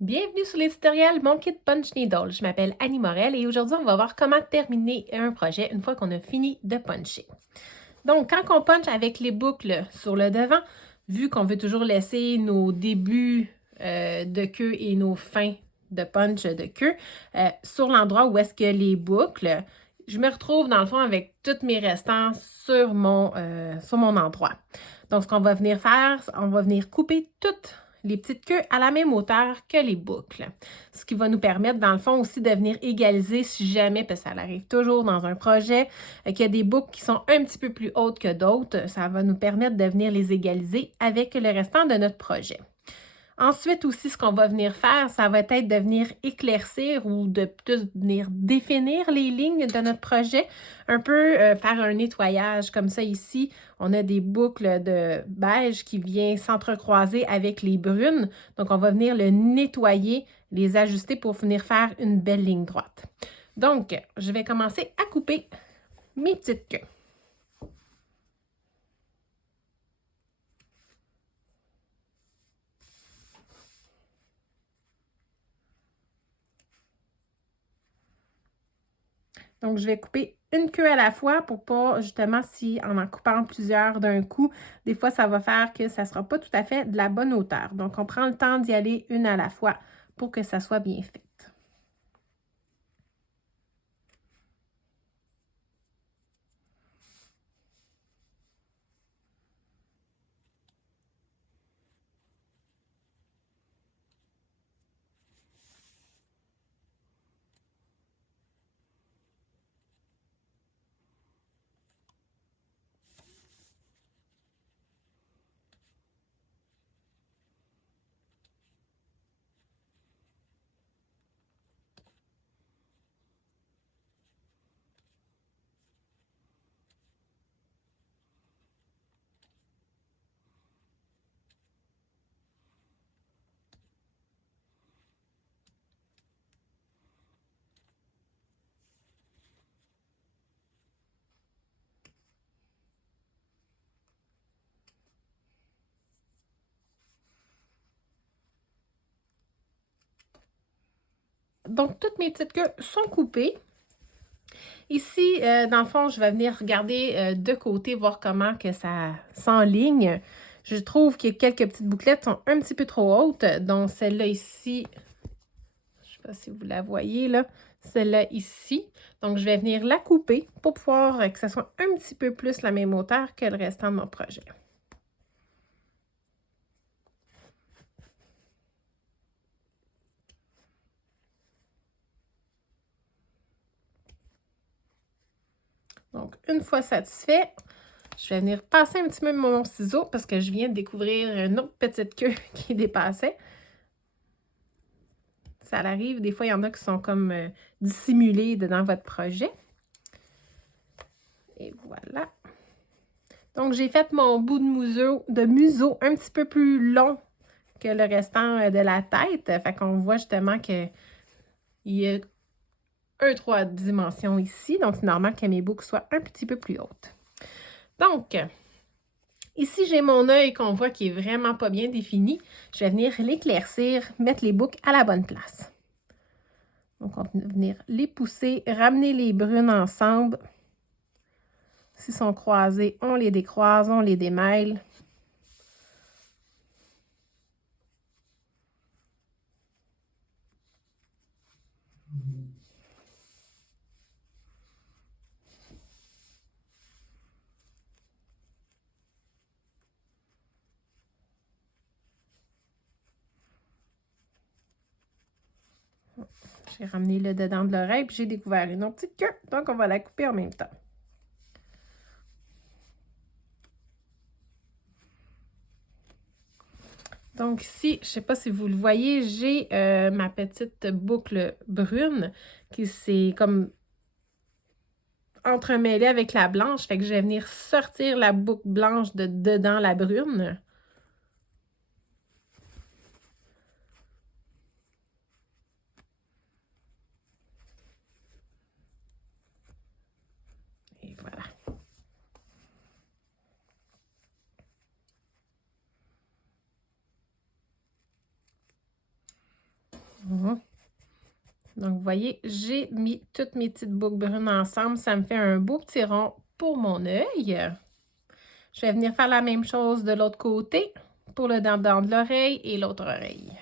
Bienvenue sur les tutoriels Mon Kit Punch Needle. Je m'appelle Annie Morel et aujourd'hui, on va voir comment terminer un projet une fois qu'on a fini de puncher. Donc, quand on punch avec les boucles sur le devant, vu qu'on veut toujours laisser nos débuts de queue et nos fins de punch de queue sur l'endroit où est-ce que les boucles, je me retrouve dans le fond avec tous mes restants sur mon endroit. Donc, ce qu'on va venir faire, on va venir couper toutes les petites queues à la même hauteur que les boucles. Ce qui va nous permettre, dans le fond, aussi de venir égaliser si jamais, parce que ça arrive toujours dans un projet, qu'il y a des boucles qui sont un petit peu plus hautes que d'autres. Ça va nous permettre de venir les égaliser avec le restant de notre projet. Ensuite aussi, ce qu'on va venir faire, ça va être de venir éclaircir ou de plus venir définir les lignes de notre projet, un peu faire un nettoyage comme ça ici. On a des boucles de beige qui viennent s'entrecroiser avec les brunes. Donc, on va venir le nettoyer, les ajuster pour venir faire une belle ligne droite. Donc, je vais commencer à couper mes petites queues. Donc, je vais couper une queue à la fois pour pas, justement, si en coupant plusieurs d'un coup, des fois, ça va faire que ça ne sera pas tout à fait de la bonne hauteur. Donc, on prend le temps d'y aller une à la fois pour que ça soit bien fait. Donc, toutes mes petites queues sont coupées. Ici, dans le fond, je vais venir regarder de côté, voir comment que ça s'enligne. Je trouve que quelques petites bouclettes sont un petit peu trop hautes. Donc, celle-là ici, je ne sais pas si vous la voyez là, celle-là ici. Donc, je vais venir la couper pour pouvoir que ça soit un petit peu plus la même hauteur que le restant de mon projet. Donc, une fois satisfait, je vais venir passer un petit peu mon ciseau parce que je viens de découvrir une autre petite queue qui dépassait. Ça arrive, des fois, il y en a qui sont comme dissimulés dans votre projet. Et voilà. Donc, j'ai fait mon bout de museau un petit peu plus long que le restant de la tête. Fait qu'on voit justement qu'il y a un 3 dimensions ici. Donc, c'est normal que mes boucles soient un petit peu plus hautes. Donc, ici, j'ai mon œil qu'on voit qui est vraiment pas bien défini. Je vais venir l'éclaircir, mettre les boucles à la bonne place. Donc, on va venir les pousser, ramener les brunes ensemble. S'ils sont croisés, on les décroise, on les démêle. J'ai ramené le dedans de l'oreille, puis j'ai découvert une autre petite queue. Donc, on va la couper en même temps. Donc ici, je ne sais pas si vous le voyez, j'ai ma petite boucle brune qui s'est comme entremêlée avec la blanche. Fait que je vais venir sortir la boucle blanche de dedans la brune. Et voilà. Donc, vous voyez, j'ai mis toutes mes petites boucles brunes ensemble. Ça me fait un beau petit rond pour mon œil. Je vais venir faire la même chose de l'autre côté pour le dedans de l'oreille et l'autre oreille.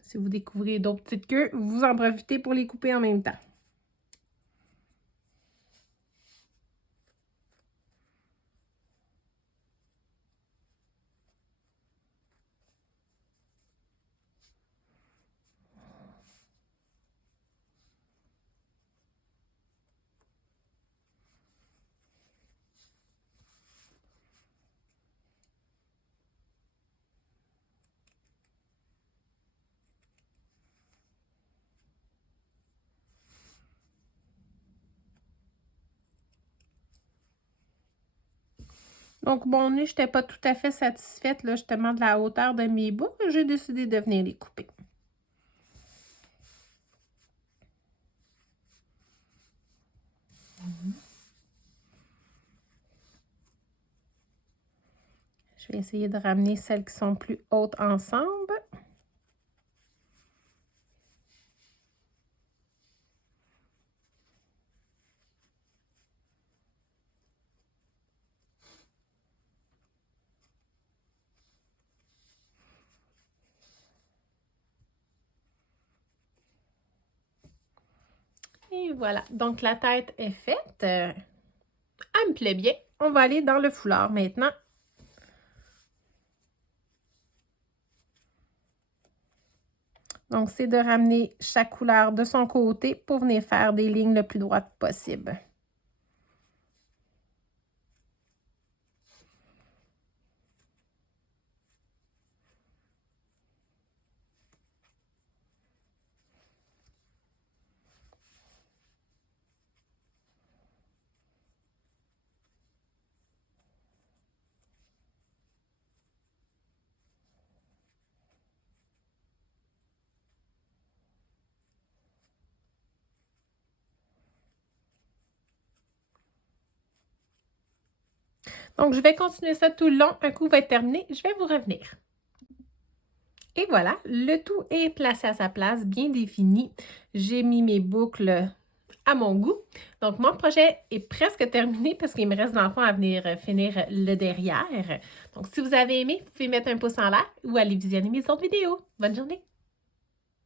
Si vous découvrez d'autres petites queues, vous en profitez pour les couper en même temps. Donc, mon nez, je n'étais pas tout à fait satisfaite, là, justement, de la hauteur de mes boucles. J'ai décidé de venir les couper. Je vais essayer de ramener celles qui sont plus hautes ensemble. Et voilà, donc la tête est faite. Elle me plaît bien. On va aller dans le foulard maintenant. Donc, c'est de ramener chaque couleur de son côté pour venir faire des lignes le plus droites possible. Donc, je vais continuer ça tout le long. Un coup va être terminé, je vais vous revenir. Et voilà, le tout est placé à sa place, bien défini. J'ai mis mes boucles à mon goût. Donc, mon projet est presque terminé parce qu'il me reste dans le fond à venir finir le derrière. Donc, si vous avez aimé, vous pouvez mettre un pouce en l'air ou aller visionner mes autres vidéos. Bonne journée!